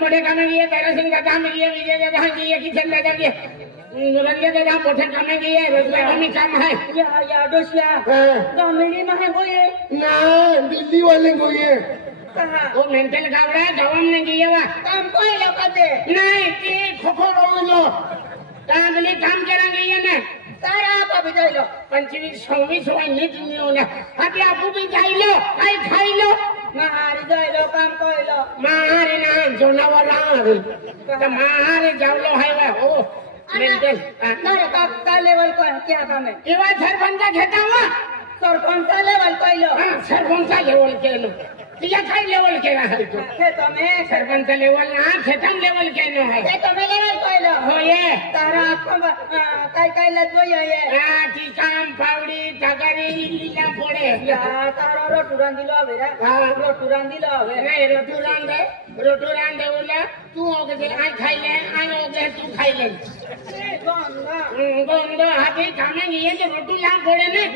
मोठे कामेंगी तारासिंग का कामेंगी विजय का कामेंगी किचन का कामेंगी रंगे का काम मोठे कामेंगी रोजगार हमें काम है या दोस्या कामेंगी में है कोई ना दिल्ली वाले कोई है कहाँ वो मेंटल गावड़ा गावम ने किया वा काम कोई लोग दे नहीं कि खोखो रोलो कामली काम करेंगे ये ना सारा आप अभी जाई लो 25-26 वाली नीट नहीं होना अभी आप भी जाई लो आई खाई लो महारी जाई लो काम कोई लो महारे ना जोनावरा तो महारे जावलो है वो ओ मेंटल ना का लेवल को क्या काम है ये बात सरपंच घेता हुआ सरपंच लेवल कोई लो सरपंच लेवल के लो या काय लेवल के है तो खेतों में सरपंच लेवल ना खेतम लेवल के नो है खेतों में लेवल कोई लो हो ये तारा काय काय लजो ये टी काम पावडी तगरी लीला पड़े या तारा रोटुरान दिलो बेरा रोटुरान दिलो बे नहीं रोटुरान दे बोला तू हो के आई खाई ले आई हो के तू खाई ले गोंदो हाथी कामे ये जो रोटू ला पड़े ने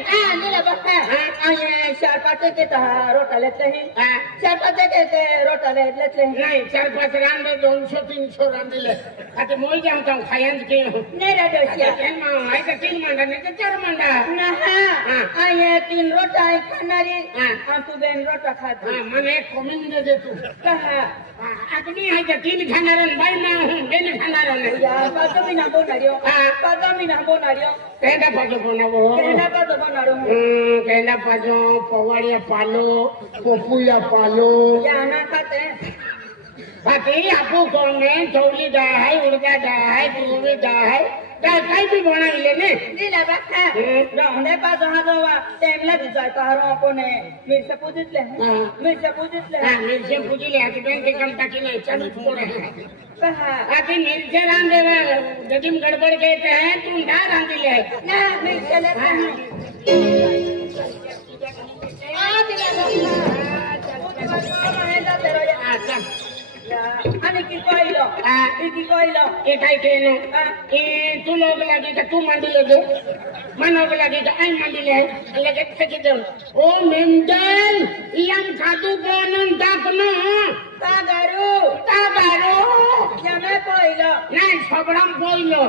नीला बक्का आये चार पाते के ता रोटा लेते हैं चार पाते के रोटा लेते हैं नहीं 4-5 रान दे 200-300 रान दे आते मोई जाता हूं खायन के नहीं रे दोस्या केन मा है के 3 मंडा ने के 4 मंडा ना आये 3 रोटा खानारी तू बेन रोटा खाती मने कमिन दे तू कहा आदमी है के 3 खानारन भाई ना बेन खानारन या पादमी ना बोनारियो पादमी ना बोनारियो केंदा पाजो बनावो केंदा पादो बनारो केंदा पाजो पवाड़िया पालो पोपुया पालो या ना खाते बाकी आपको कौन है चौली दा है उड़दा दा है तुरवी दा है काय भी बना लेने नीला बक्का रोंदे पादो हादोवा टाइम लग जाए तारो कोने मेरे से पूछ ले मेरे से पूछ ले आज बैंक के कम तक नहीं चालू छोड़े कहा आती मेरे से रान देवा जदिम गड़बड़ कहते हैं तुम ना रान ले ना मेरे से लेते हैं आ दिला बक्का आणि की कोइलो ये काय केनो ए तू लोग लगे का तू मंडी ले दे मनोग लगे का आई मंडी ले लगे फेंक दे ओ मेंटल यम खादू कोनन दापनो तागारू यमे कोइलो नहीं सबड़म कोइलो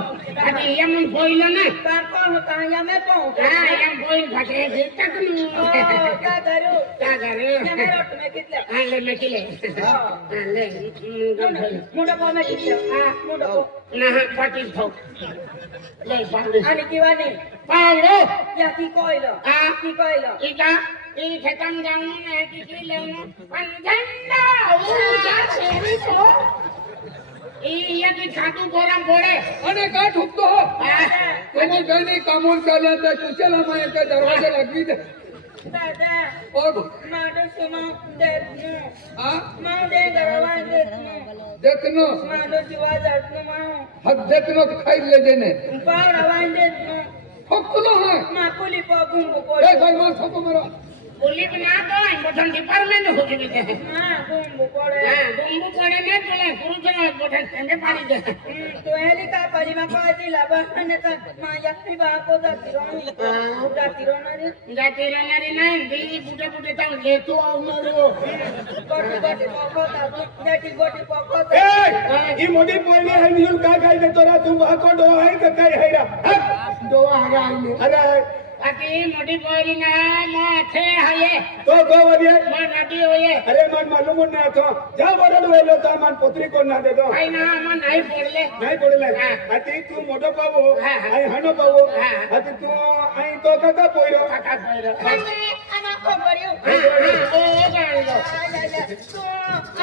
अभी यम कोइलो ना कार को होता यमे को हां यम कोइल फटे तक नु तागारू यमे रोट में कितले हां ले में किले हां ले मुंडा को में कितले मुंडा को ना फटी थो ले पावड़े आणि किवानी पावड़े या की कोइलो इका ई खेतम जाऊं ना किसी लेऊं पंजंदा ऊंचा सेवी तो ई या की खातू गोरम बोले अरे का ठुकतो हो त्याने गाणे कामून चालले तर कुशला माया त्या दरवाजा लागली ते दादा और माडो सुनो देत नु हां माव दे गरवा देत नु देखनो माडो जीवा जात नु माव हद देखनो खाई ले देने पावड़ा वाइन देत नु ठुकलो है मा पुली पगुम को ए भाई मां ठुको मरो पुलिस ना तो बटन डिपार्टमेंट हो गई है हां गुम पड़े हां गुम पड़े ने चले गुरुजन बटन संगे पानी दे तो हेली का पाली में पाजी लाबा ने त मा यात्री बा को जाती रोनारी नहीं दीदी बुटे ता ले तो आवरो गोटी पको ए ई मोटी पोइले है नियु का गाय दे तोरा तुम वहां को दो है का काय है रा दो हरा अरे अति मोटी पोरी ना माथे हये तो गो वरिए मन नदी होये अरे मन मालूम ना तो जा बरड वेलो तो मन पुत्री को ना दे दो आई ना मन नहीं पड़ले अति तू मोटो पावो आई हनो पावो अति तू आई तो काका पोइरो ana ko bariu ओ गालो तो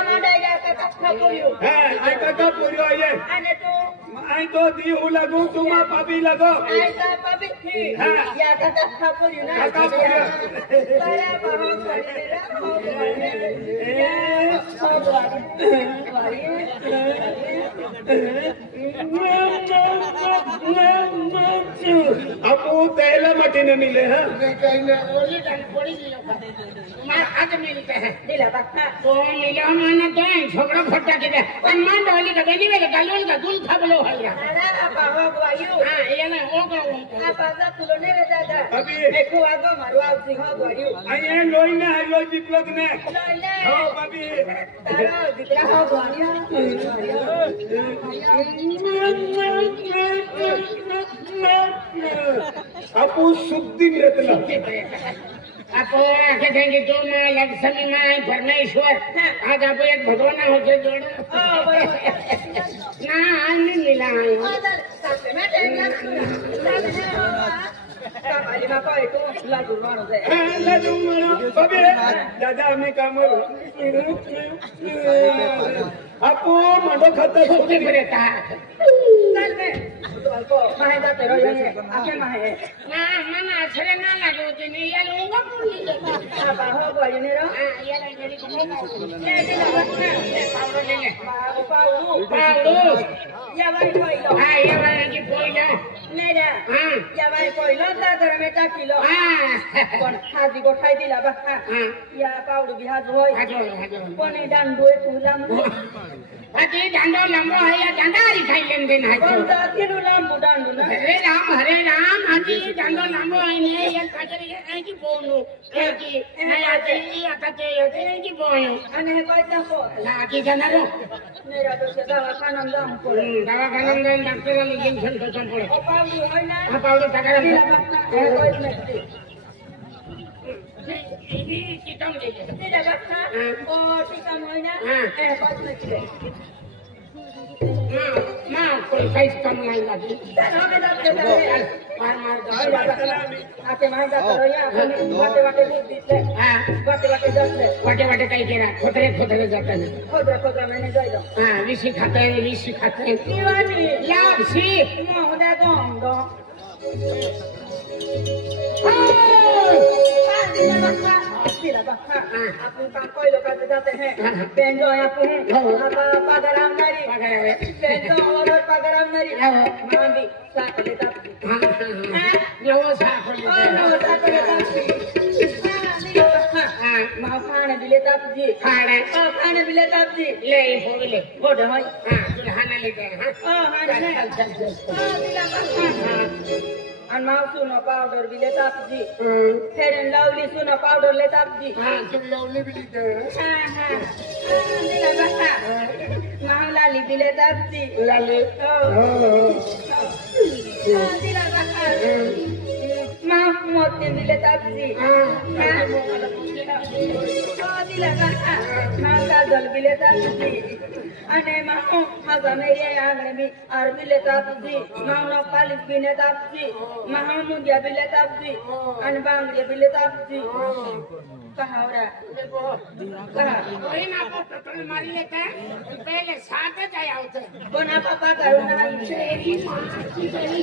ana daida ka पोइरो हां आई काका पोइरो आये ane to आई तो दी हु लगू तुम पापी लगो ai ka pabi ya ka पोइरो ना काका पोइरो para बहुत बड़ी रे मटी ने मिले हैं ओली डाल पड़ी दियो मार आज मिलते हैं दिला बक्का तो मिला माने तो झगड़ा फटा के दे मान डोली का बेनी में गालोल का दूल था बोलो हल्ला अरे आपा हो गयो हां ये ना हो गयो आपा जा फुलो ने रे दादा अभी एको आगो मारो आप जी हो गयो आये लोई ना है लोई दिपलक ने ले हो बाबी तारा दिकरा हो गयो आपू शुद्धि मिरतला आप आके देंगे तो मां लक्ष्मी मां परमेश्वर आज आप एक भगवान होते जोड़ो ना आने मिला साथे में टाइम लागतो काली मा कोई तो लागू मारो दे लागू मारो बाबी दादा आम्ही कामर आपू मंडो खाता होते बरेता चल में तो अल्पो माहे जाते रो ये आके माहे ना मना छरे ना लागो ते नहीं ये लूंगा बोली दे आपा हो गयो ने रो ये ले मेरी को ले दिला बक्का पाउडर ले ले पाउडू या भाई कोई लो हां ये वाला की कोइला मेरा हां या भाई कोई लो दादर में का किलो हां कोन हाजी को खाई दिला बक्का हां या पाउडू बिहाज होय हाजो कोने डांडो तुलाम अति डांडो लंबो है या डांडारी खाई लेन देन है कोन दा तिनु लांबू डांडो ना हरे राम अति डांडो लंबो है ने ये काजरी है की बोनु है की नहीं आते ये आते ये की बोनु अने कोई ता को ना की जानरो मेरा तो से दवाखाना में दाम को दवाखाना में डॉक्टर ने इंजेक्शन तो चल पड़े ओ पाउडू होय ना हां पाउडर टका दिला बक्का ए कोई नहीं कितम दे दे दिला बक्का ओ टिकन होय ना ए कोई नहीं ना कोई साइज कम नहीं लगी हो के दाते मार मार आके माहे जाते रो या वाटे वाटे दूध दीते हां वाटे वाटे जाते वाटे वाटे काही केला खोतरे जाते ना खोदरा मैंने जाई दो हां विशी खाते दीवानी लापसी मो होदा गोंगो दिला बक्का अपन काम कोई लोग करते जाते हैं बेंजो अपन पागराम नारी बेंजो और पागराम नारी मांदी साथ लेता यो साखोली माँ खाने भी लेता जी खाने भी लेता जी ले बोले बोले भाई हां दुल्हन लेते हैं हाँ दिला बक्का और माँ सुनो पाउडर भी लेता जी फेर लवली सुनो पाउडर लेता जी हां तुम लवली भी लेते हैं हाँ दिला बक्का माँ लाली भी लेता जी लाली दिला बक्का माँ मोती भी लेता जी दिला बक्का माँ काजल भी लेता जी अने माँ हाजा मेरी आंगन भी आर भी लेता जी माँ नो पालिश भी लेता जी माँ मुंडिया भी लेता जी अन बांगड़िया भी लेता जी कहा हो रहा कहा कोई ना पत्थर मारी लेते हैं पहले साथ जाया होते बोना पापा करो ना तेरी मां की तेरी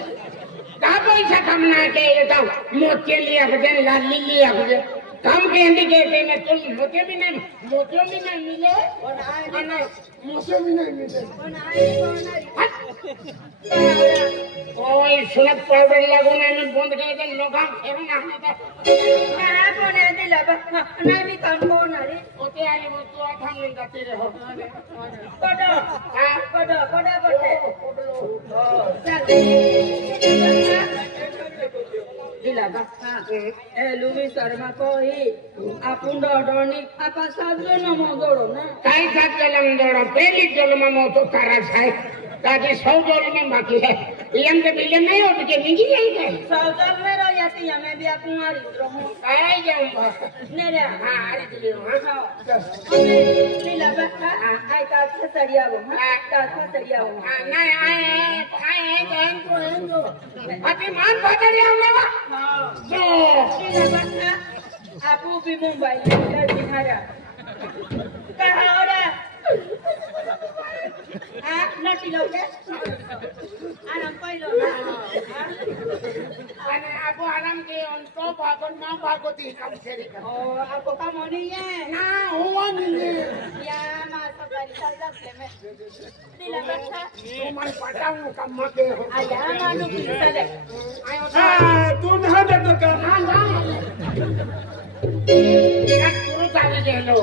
का पैसा कम ना के ये तो मोती लिया बजन लाली लिया बजन कम के हिंदी कहते हैं तो मोती भी नहीं मिले और मोती भी नहीं मिले ओए सुनत पाउडर लागो ना में बंद कर दे लोग फेर ना हने ना बोने दिला बक्का नहीं भी काम को ना रे ओते आई वो तो आठा में जाते रहो कोडो कोडो चल दिला बक्का ए लुमी शर्मा कोई आपण डोडोनी आपा साजो न मोगोडो ना काय साथ जलम जोड़ो पहली जन्म में तो तारा है ताकि 100 जन्म में बाकी है यम के बिल्ले नहीं हो के निजी जाएगा साउदर में रो याती हमें भी अपनारी रहूं आए जाऊंगा नेरे हां आ रही हां दिला बक्का आई का सरिया वो का सरिया वो हां नहीं आए जान तो अति मान बदल आऊंगा हां जो दिला बक्का आपू भी मुंबई में बिहारा कहा हो रहा नटी लोगे आराम पहिलो अरे आपको आराम के उनको भागो ना भागो ती काम से ओ आपको काम होनी है ना हुआ नहीं या मार पकड़ी चल जाते में दिला बच्चा मैं पटाऊं काम मत हो आया मानो पुलिस ले आयो तू ना देतो का सुरू चालू गेलो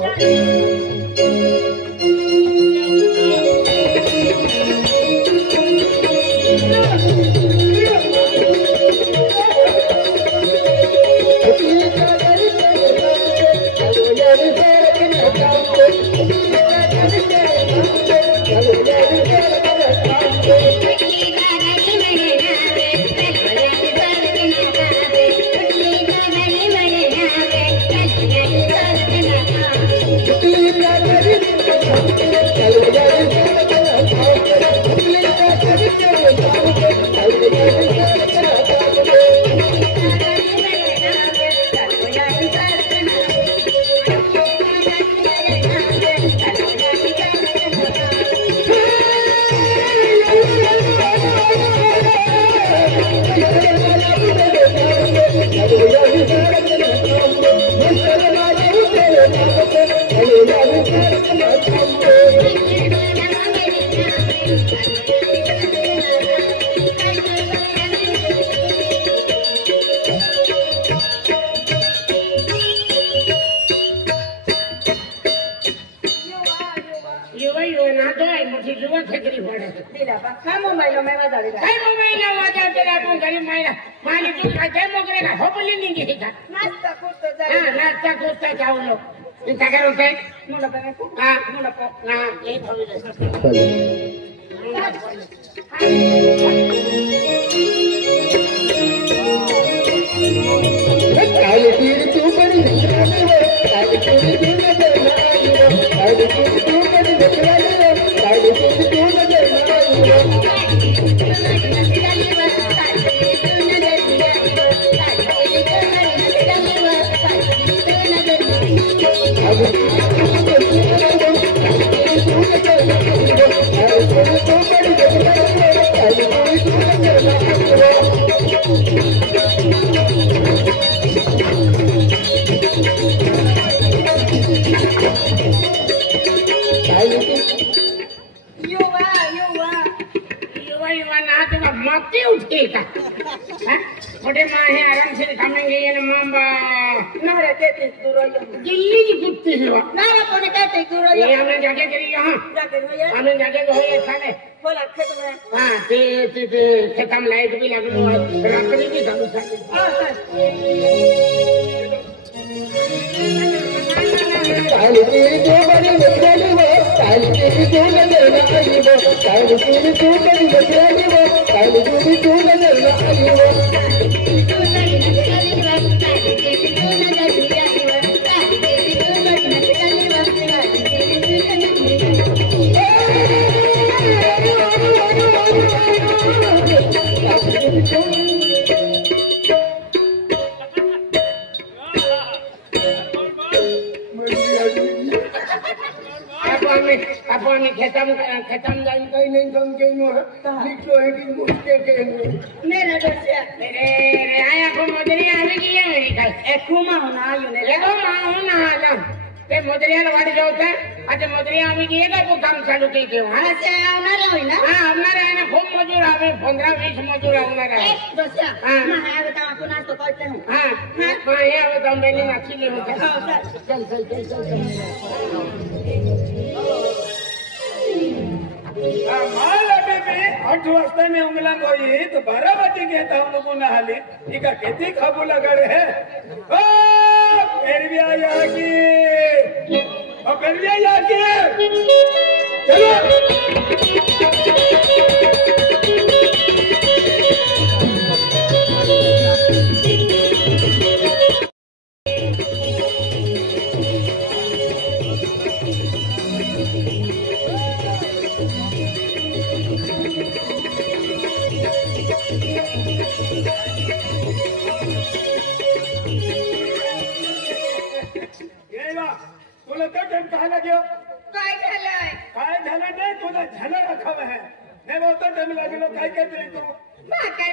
नमस्कार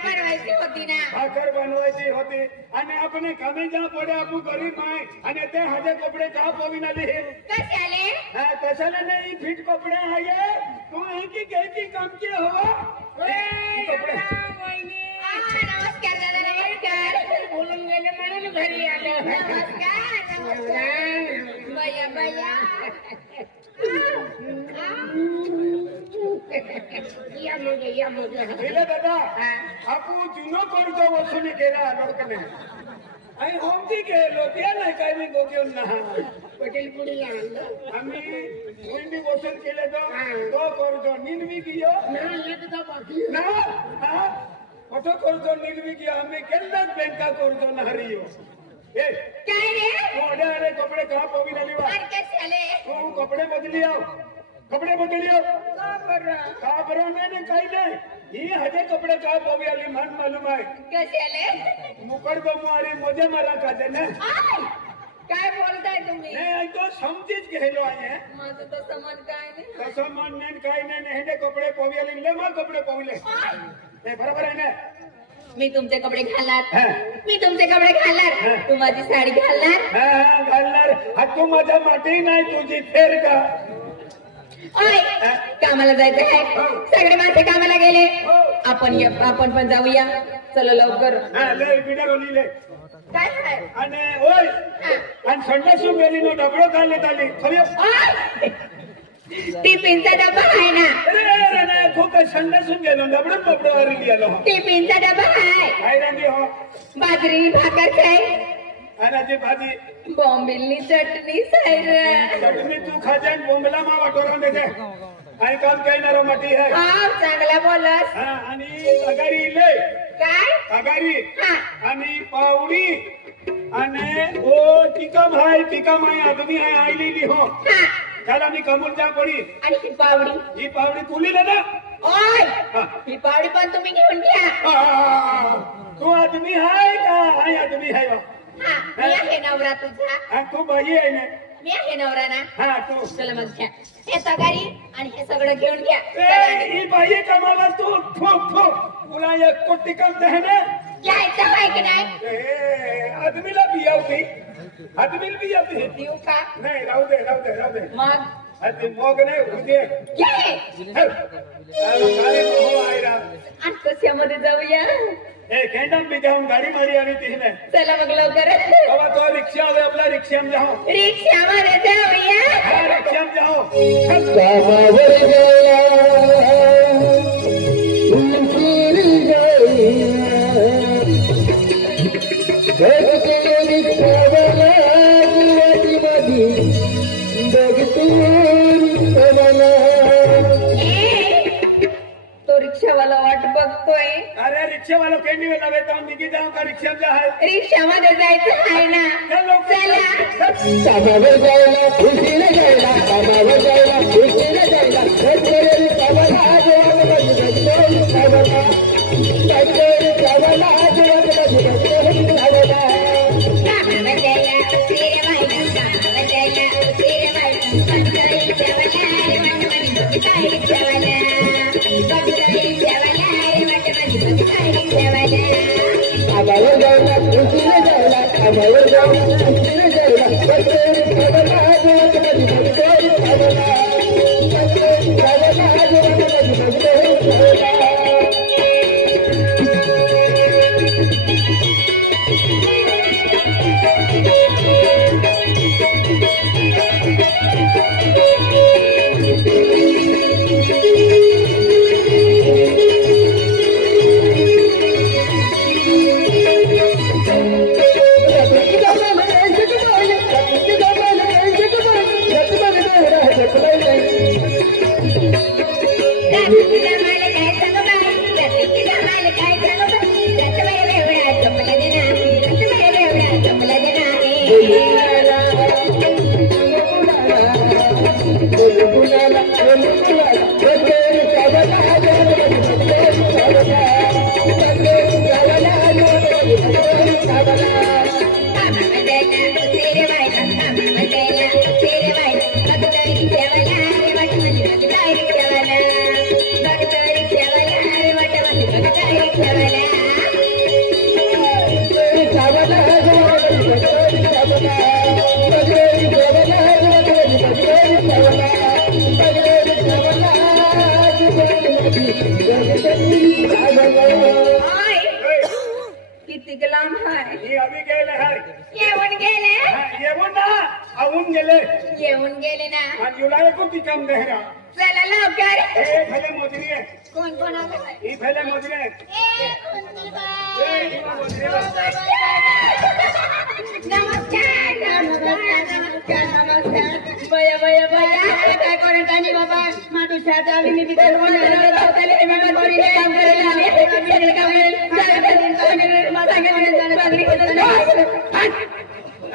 दादा बाया या मग गेले दादा आपू जुनो करतो वसुली केला लोकने आणि होमती केलो ते नाही काय मी गोगेऊन ना पटेल पुढे आणलं आम्ही होईंदी वसूल केले तो करतो निलवी गियो एकदा बाकी ना हा कठो करतो निलवी गियो आम्ही केल्लाच बँका करतो ना हरियो ए काय रे मोठे आले कपडे का पवी लागली वा और कैसे आले तू कपडे बदली आओ कपडे बदली आओ का बरं नाही काही नाही ही हजे कपडे का पवी आली मन मालूम आहे कैसे आले मुकड बमुआरी मजे मला का ना आय काय बोलताय तुम्ही नाही तो समजीच गेलो आहे माझं तर समान काय नाही कसं मन नाही काय नाही हे कपडे पवी आले ले मग कपडे पवले आय, हे बरोबर आहे ना मी तुमचे कपडे घालणार हा. मी तुमचे कपडे घालणार तू माझी साडी घालणार हा घालणार हा तू माझ्या माटी नाही तुझी फेर का ओय कामाला जायचं आहे सगळे माणसे कामाला गेले आपण पण जाऊया चलो लवकर हा ले बिडा रोली काय आहे आणि ओय आणि संडासून गेली नो डबडो घालण्यात आली खरी टिफिनचा डबा आहे ना अरे नाही खूप संडासून गेलो डबडो डबडो वारी गेलो टिफिनचा डबा आहे काय रांदी हो बाजरी भाकर खाय आणि भाजी बॉम्बिलनी चटणी सायर चटणी तू खाजान बोंबला मा वाटोरा देते आणि काम काही ना माटी आहे हा चांगला बोलस हा आणि अगारी ले काय अगारी हा आणि पावडी आणि ओ टिकम आहे आदमी आहे आईली हो हा त्याला मी कमून जा पडी आणि ही पावडी ही पावडी तुली ना ओय हा. ही पावडी पण तुम्ही घेऊन घ्या तू आदमी आहे का हाय आदमी आहे हा मी आहे नवरा तुझा हा तू बाई आहे ना मी आहे नवरा ना हा तू चला मग घ्या हे तगारी आणि हे सगळं घेऊन घ्या ए, ही बाई कमाला तू तुला एक कोटी कम दे ना घ्यायचं आहे की नाही ए, आदमीला बिया होती आदमीला बिया होती देऊ का नाही राहू दे मग अरे मग नाही होते घे काय हो आहे रा आणि कशामध्ये जाऊया ए केंडम भी जाऊन गाडी मारी आणि तिने चला मग लवकर बाबा तो रिक्षा आहे आपला रिक्षा में जाओ रिक्षामध्ये जाऊया हा रिक्षा में जाओ कामावर गेला उंचीरी गेला घरचोरी खावला जीवाची मधी बघतोरी खावला तो रिक्षावाला वाट बघतोय अरे रिक्षा वाला केंडी में लगे तो निकी जाऊं का रिक्षा में जा है रिक्षामध्ये जायचं आहे ना चलो चला कामावर जायला खुशीला जायला कामावर जायला खुशीला जायला घरचोरी खावला जीवाची मधी बघतोरी खावला घरचोरी खावला जीवाची मधी बघतोरी खावला कामाला जायला उशीर व्हायला कामाला जायला उशीर व्हायला पटकन जेवायला रे वाट माझी जेवायला पटकन जेवायला रे वाट माझी जेवायला कामावर जायला खुशीला जायला कामावर जायला खुशीला जायला घरचोरी खावला जीवाची मधी बघतोरी खावला घरचोरी खावला जीवाची मधी बघतोरी खावला रात्रीचा माल काय सांग बाई रात्रीचा माल काय सांग बाई रातभर वेवळा झोपला दे नाही रातभर वेवळा झोपला दे नाही कामाला जायला उशीर व्हायला कामाला जायला उशीर व्हायला बघतोय रिक्षावाला रे वाट माझी बघतोय रिक्षावाला बघतोय रिक्षावाला रे वाट माझी बघतोय रिक्षावाला ओय किती काम है ही अभी गेले है येऊन गेले येऊन ना आऊन गेले येऊन गेले ना आणि युला एकूण काम देहरा चला लवकर ए भले मोदरी आहे कोण कोण आलं ही भले मोदरी आहे नमस्कार नमस्कार नमस्कार नमस्कार बया बया बया काय करत आणि बाबा माटू छात आली मी तिथे होते मला बरीने काम करायला आले काम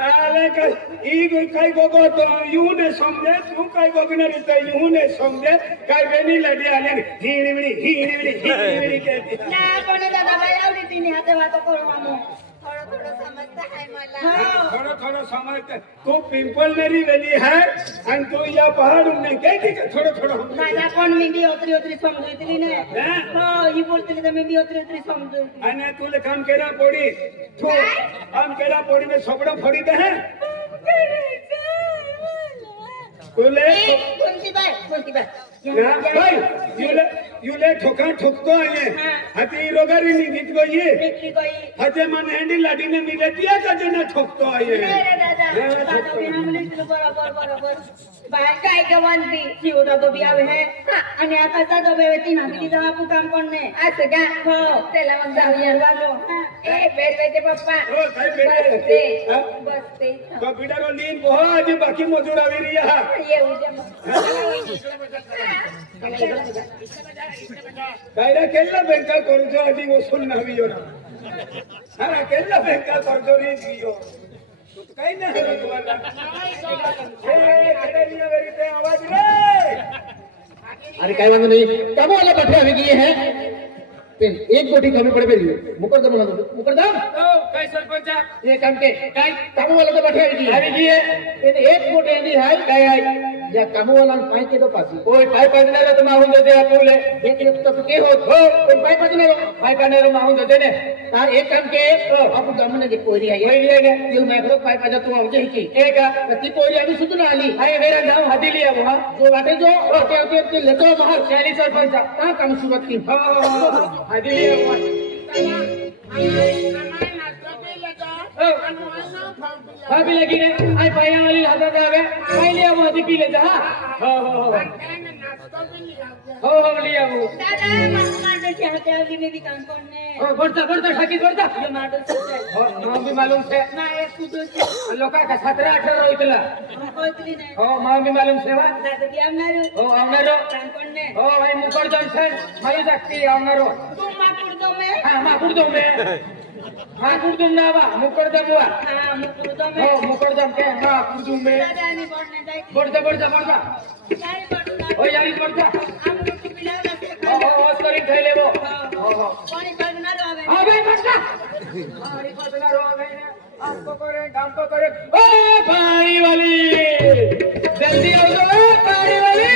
अरे काय गोगो तो यू ने समझे तू काय गोगने रे यू ने समझे काय वेनी लडी आले हिणी कहती ना पण दादा बाई आवडी तिने हात वातो करू आमो थोडं थोडं समजतं आहे मला थोड़ा समझते तू पिंपल मेरी वेली है आणि तू या पहाड़ में कहती का थोड़ा माझा पण मी बी ओतरी समजतली नाही हो ही बोलतली तर मी बी ओतरी समजतली आणि तुले काम केला पोडी तू काम केला पोडी में सबड़ा फोड़ी दे है तुले कोणती बाय भाई युले ठोका ठोकतो आहे हाती रोगारी निघित गई देखली गई हजे मन हँडी लाडी ने मिले दिया का जना ठोकतो आहे मेरे दादा बरोबर बाय काय गवंती शिवदा तो बी आवे है आणि आता जातो बेवती ना तिथे आपू काम करणे असं का हो त्याला मग जाऊया वालो ए बेरवेचे पप्पा हो काय बेटे बसते तो बिडारो लीन बहो आज बाकी मजूर आवी रिया येऊ दे गायरा केल्ला बँका कर्ज आधी वसूल नावियो ना हा केल्ला बँका कर्ज रे दियो तू काही नाही रे तुम्हाला ए केलेलिया वेरीते आवाज रे अरे काय वांधो नहीं कामो वाला बैठे अभी किए हैं पेन एक गोटी कमी पड़े पे मुकरदम लगा दो मुकरदम काय सरपंच ये काम के काय कामो वाला तो बैठे अभी किए पेन एक गोटी नहीं है काय है या कामो वाला पाई के दो पासी ओए पाई पाजने रे तो माहून दे दे अपुले एक तो के हो कोई पाई पाजने रो पाई पाने रो माहून दे ने तार एक काम के अब गमने की कोरी है ये ये मैं करो पाई पाजा तू आउजे की एक ती कोरी अभी सुतून आली हाय मेरा नाम हदी लिया वहां जो बाटे जो होते होते ले तो बाहर चाली सरपंच का काम शुरुआत की हदी लिया वहां भाभी लगी ने आई पाया वाली हाथा जावे पाई लिया वो हदी पी ले जा हो लिया वो दादा माटो चाहते आली में भी काम करने बढ़ता ठाकी बढ़ता ये माटो से मां भी मालूम से ना एक कुदो से लोका का 17-18 इतला कोतली ने हो मां भी मालूम से वा दादा भी आमनारो हो आवनारो काम करने हो भाई मुकर जंक्शन माई जाती आवनारो तू माकुड़ दो में हां माकुड़ दुम ना वा मुकर दम वा हां मुकुड़ दो में हो मुकर दम के माकुड़ दुम में दादा नहीं बढ़ने जाए बढ़ता यारी बढ़ना ओ यारी बढ़ता हम लोग को पिला रखते हो सॉरी थैले वो हो पानी बढ़ना रोवे हां भाई बढ़ता हमारी पतना रो भाई ने आपको करे काम को करे ओ पानी वाली जल्दी आओ तो पानी वाली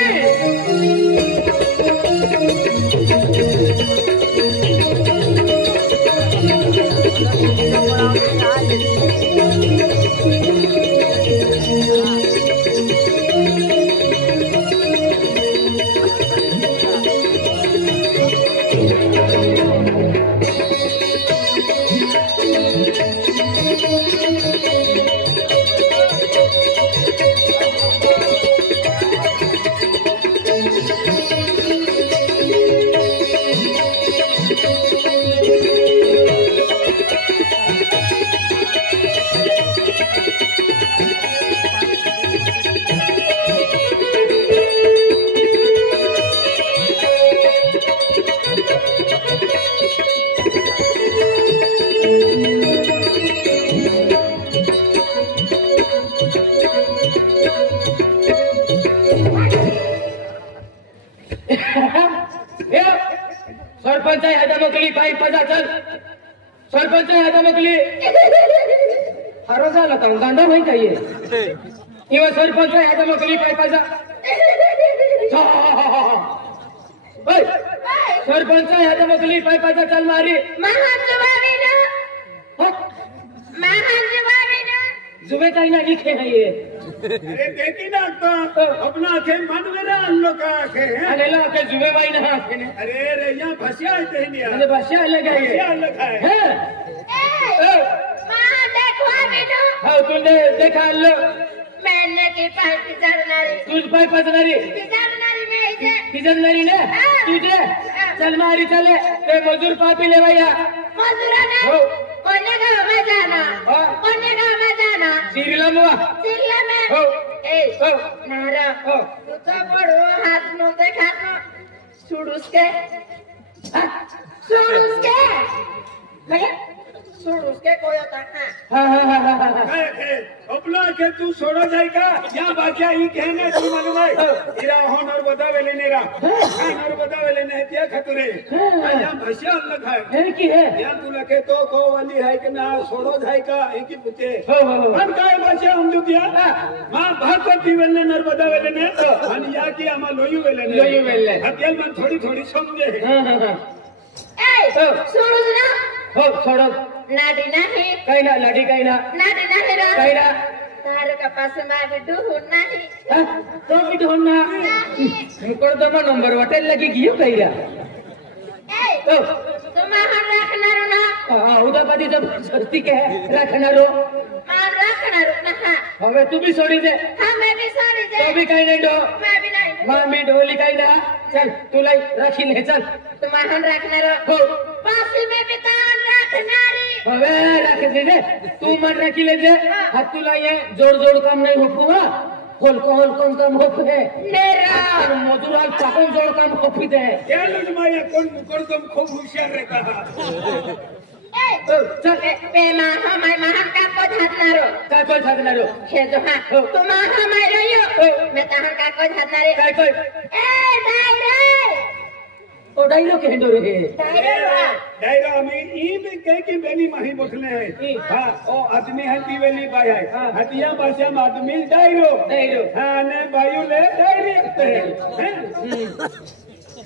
सरपंच हाता मोकली पाई पजा चल सरपंच हाता मोकली हरो झाला तर गांडा माहित आहे किंवा सरपंच हाता मोकली पाई पजा सरपंच हाता मोकली पाई पजा चल मारी जुबे काही ना लिखे है ये अरे देखी ना तो अपना आखे मन मेरा अल्लो का आखे हैं अरे ला के जुबे भाई ना आखे ने अरे रे यहाँ भसिया है नहीं अरे भाषा अलग है ये भसिया अलग है तुझे देखा लो मैंने की पार्टी चढ़नारी तुझ पाय पचणारी चढ़नारी में इसे खिजणारी ना तुझे चल मारी चले ते मजूर पापी ले भैया मजूरा ने हो कोने गाँव में जाना हाँ। कोने गाँव में जाना सिरिला मुआ सिल्ला में हो ए हो नारा हो तू तो बड़ो हाथ में देखा तो सुडुस के कोई होता है अपना के तू सोडो जाय का या बाकी ही कहने तू मालूम है इरा होनर बतावेले नेरा होनर बतावेले ने त्या खतरे या भाषा अलग है है की है या तू लके तो को वाली है कि ना सोडो जाय का एक ही पूछे हो हम काय भाषा हम जो दिया मां भागवती वेले नर बतावेले ने आणि या की आमा लोयू वेले ने लोयू वेले हत्याल मन थोड़ी थोड़ी समझे ए सुडुस ना हो छोड़ो नाडी नाही काही ना लाडी काही ना नाडी नाही रा काही ना तार का पास मागे डुहून नाही तो मी ढोन ना मुकोड तो नंबर वाटेल लगी गियो काही ना ए तुम्हाला राखणार ना उदापादी जब सस्ती के राखणारो मार राखणार ना હવે તું બી છોડી દે हां मैं भी सॉरी તો બી કઈ નહીં ડો मैं भी नहीं માં બી ઢોલી કઈ ના ચલ તું લઈ રાખી લે ચલ तुम्हाला राखणार हो पासी में भी तार राखणारी હવે રાખી દે તું મન રાખી લેજે હાથ તું લઈએ જોડ જોડ કામ નહીં હોપું હા होल कोण काम होप है मेरा मजुराल चाकून जोड काम होपी दे क्या लुट माया कोण मुकोड तुम खूब होशियार रहता है चल पे महामाय महान का को धातनारो काय कोण साधणारो हे जो हा तू महामाय रहियो मैं तहां का को धातनारे काय कोण ए दायरे ओ डायलो के हेंडो रे दायरे डायरा में ई भी कह के बेनी माही बोठले है हां ओ आदमी है दीवेली बाय है हतिया भाषा में आदमी डायरो डायरो हां ने बायू ले डायरी हैं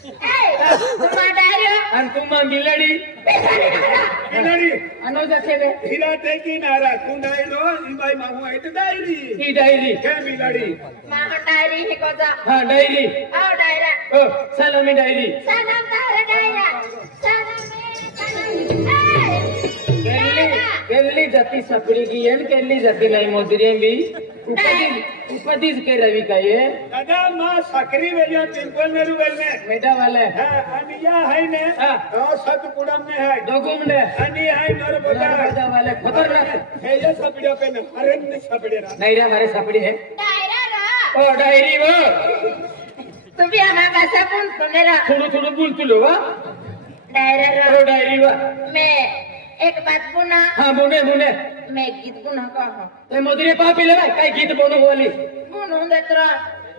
ए तुम दायरे आणि तू मग बिलडी बिलडी अनो जखेले हिला टेकी नारा तू डायरो ई बाई माहू है तो डायरी ही डायरी क्या बिलडी महान डायरी ही को जा हां डायरी ओ डायरा ओ सलामी डायरी सनम तार डायरा सनम केल्ली जाती सापडी की येन केल्ली जाती नाही मोजरी बी उपदीज के रवि का ये दादा मां साकरी वेलिया पिंपल नेरू वेलने मेटा वाले हां आणि या है ने तो सतपुडम में है दोगुम ने आणि है नरबदा वाले खतरनाक हे ये सापडिया पे न अरे ने सापडिया नहीं रे हमारे सापड़ी है डायरा रा ओ डायरी वो तू भी हमारा भाषा कौन सुनेरा थोड़ा थोड़ा बोल तू लो वा डायरा रा ओ डायरी वा मैं एक बात बुना हाँ बुने बुने मैं गीत बुना कहा ते मोदरी पापी ले काय गीत बोनो वाली बुनून देत्रा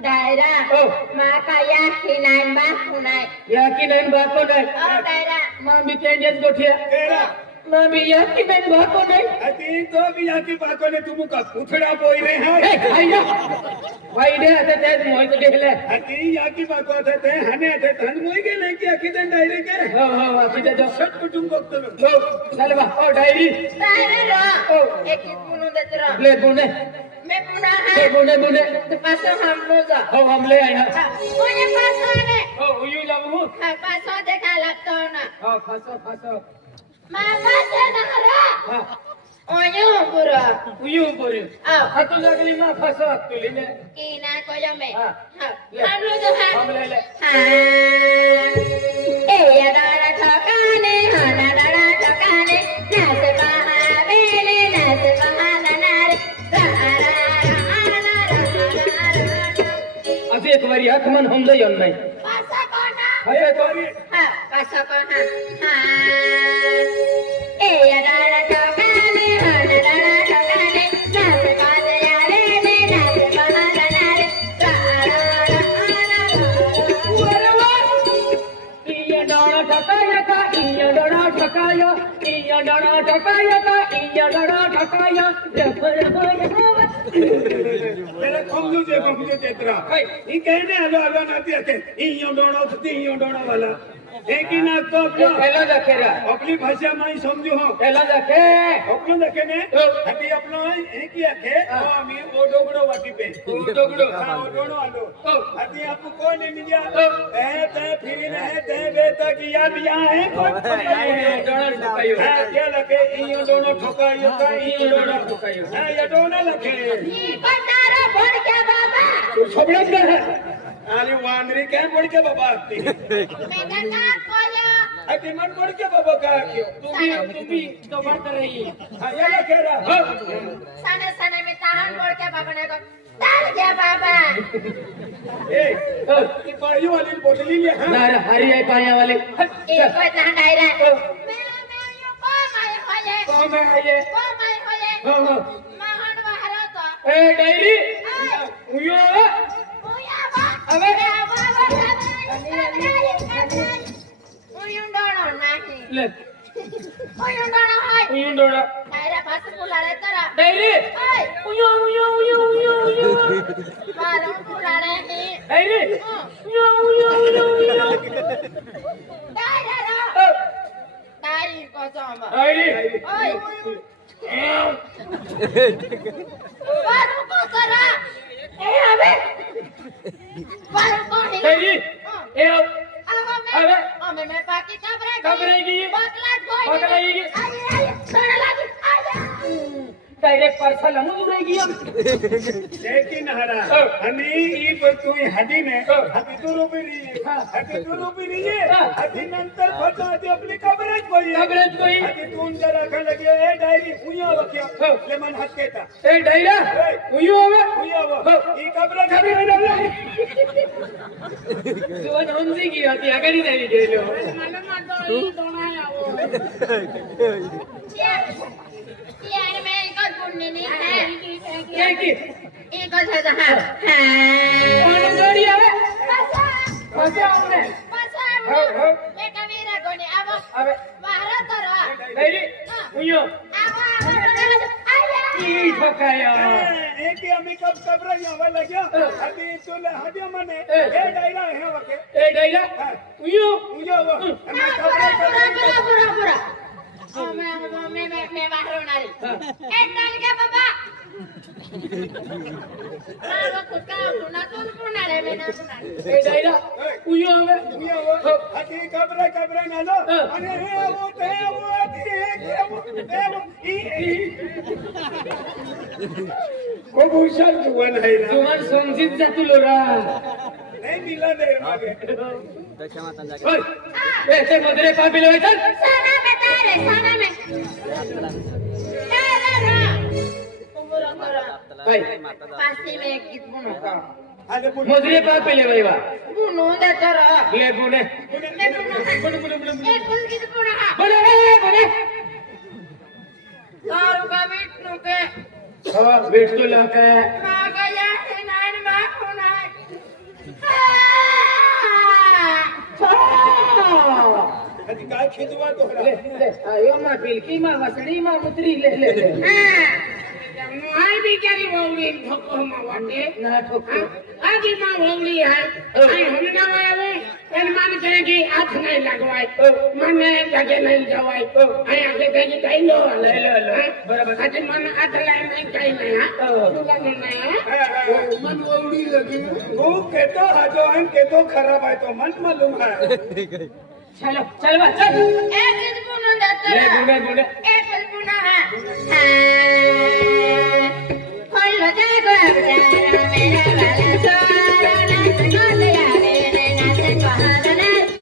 डायरा ओ माँ का या हिनाइन बात बुनाय या की नहीं बात को नहीं ओ डायरा मां भी तेंजेस गोठिया तेरा मां भी या की नहीं बात को नहीं अति तो भी या की बातों ने तुम का पुथड़ा बोई रहे हैं ए खाई ना भाई दे ते ते मोई तो देख ले अति या की बातों थे हने थे धन मोई के नहीं कि अकी दिन डायरी के हो हो आखी दे दो सब कुटुंब को तो लो चल बा ओ डायरी डायरा रा ओ एक गीत बुनून देत्रा ले बुने मैं बुना ले है बुने बुने तो पासो हम लोजा हो हम ले आए ना ओने पासो ने ओ उयू लाबू हाँ पासो देखा लगता हो ना हां फासो फासो माँ पासो ना रा हां ओने बुरा उयू बोरे आओ हातू लागली मां फासो तुली ने की ना कोया में हाँ। हाँ हम लोजा हाँ हम ले ले हाँ ए या डारा ठकाने हाँ ना डारा ठकाने नाच बहावेले नाच बहानारे अभी एक बारी हाथ मन हम ले नहीं पासा कोना अरे तोरी हाँ पासा कोना हाँ ए या डारा ठकाने हाँ ना डारा ठकाने नाच बहावेले नाच बहानारे इया डाड़ा ठकाया का इया डाड़ा ठकाया इया डाड़ा ठकाया का इया डाड़ा ठकाया रबर तेरे समझो जे तेरा ई कहने आलो आलो ना दिया के ई यो डोणो थी यो डोणो वाला एक ही नाक तो अपना पहला देखेगा अपनी भाषा में ही समझो हो पहला देखे अपनो देखे ने अभी अपनो एक ही आखे मी ओ डोगड़ो वाटी पे डोगड़ो हां ओ डोगड़ो आलो अभी आपको कौन नहीं मिला ए ते फिर ने है ते बेटा की याद यहाँ है कौन दोनों ठोकायो हां क्या लगे ये दोनों ठोकायो का ये दोनों ठोकायो हां ये दोनों लगे बंदारा बोल के बाबा तो सबड़े है अरे वांदरी क्या बोल के बाबा आती मैं का बोला अति मन बोल के बाबा का क्यों तुम भी तो बढ़ रही हां ये लगे रहा सने सने में तारन बोल के बाबा ने को डाल गया बाबा ए ये पानी वाली बोतली ले हां ना हरी है पानी वाले एक बार ना डायरा मैं यो को मैं होले कौन है ये को मैं होले हां महान बाहर तो ए डायरी उयो ओया बा अबे उयुंडोनो नाही ले उयुंडोनो हाय उयुंडोड़ा डायरा पास बुलाले तरा डायरी हाय उयो उयो उयो उयो उयो मारो बुलाले नी डायरी उयो उयो उयो उयो डायरा रो डायरी को जामा डायरी ओय बारू को करा ए अबे बारू को नहीं डायरी ए अबे मैं बाकी कब रहेगी बकलाट बकलाएगी सोने लगी आजा डायरेक्ट पार्सल हम जुड़ेगी अब लेकिन हरा हनी ई पर तू हदी ने हदी तो रूपी रही है हदी नंतर फटा दे अपनी कवरेज कोई हदी तू उनका रखा लगे ए डायरी उया वक्या ले मन हद केता ए डायरा उयो हवे उया वो ई कवरेज तो हमसी की होती अगड़ी नहीं गेलो यार मैं इनको ढूंढने नहीं है क्या की इनको से हां कौन जोड़ी हवे बसा बसा हमने ये कबीरा कोनी अबे बाहर तोरा डायरी उयो आया ई ठोकायो एक ही हमें कब कवरेज यहाँ लगे हदी तो ले हदी मने ए डायरा है वके ए डायरा उयो उया वो हमें पूरा मैं बाहर होना रे एक डाल के बाबा वो खुद का सुना तो सुना रे मैं ना सुना ए डायरा उयो हवे उया वो हदी कवरेज ना लो अरे हे वो ते वो को भूषण जुवन है ना तुम्हार समझित जातुलो रा नहीं मिला दे मागे ए ते मदरे पा बिलो चल साना में तारे साना में तारा उमरा करा भाई पासी में एक गीत बुनो का अरे बोल मदरे पा पहले भाईवा बुनो दे तोरा ले बुने एक फूल गीत बुनो हा बुने दारू का बिट्टू के हां बेट तो लाके मागया है नाइन माखुना हदी काय खिदवा तो ले ले आयो मा बिलकी मा वसड़ी मा मुतरी ले ले ले आई बिचारी वोली ठोको मा वाटे ना ठोको आदि मा वोली है आई हम ना आवे एन मान करे कि हाथ नहीं लगवाई मने लगे नहीं जवाई आई आगे कहीं कहीं लो ले ले बराबर आज मन हाथ लाई नहीं कहीं नहीं हां तू लगे नहीं मन वोली लगी वो केतो हाजो हम केतो खराब है तो मन मालूम है चलो चल बा चल एक गीत बुनो दे ले तोरा बुने एक गीत बुनो हा खोल दे गो मेरा वाला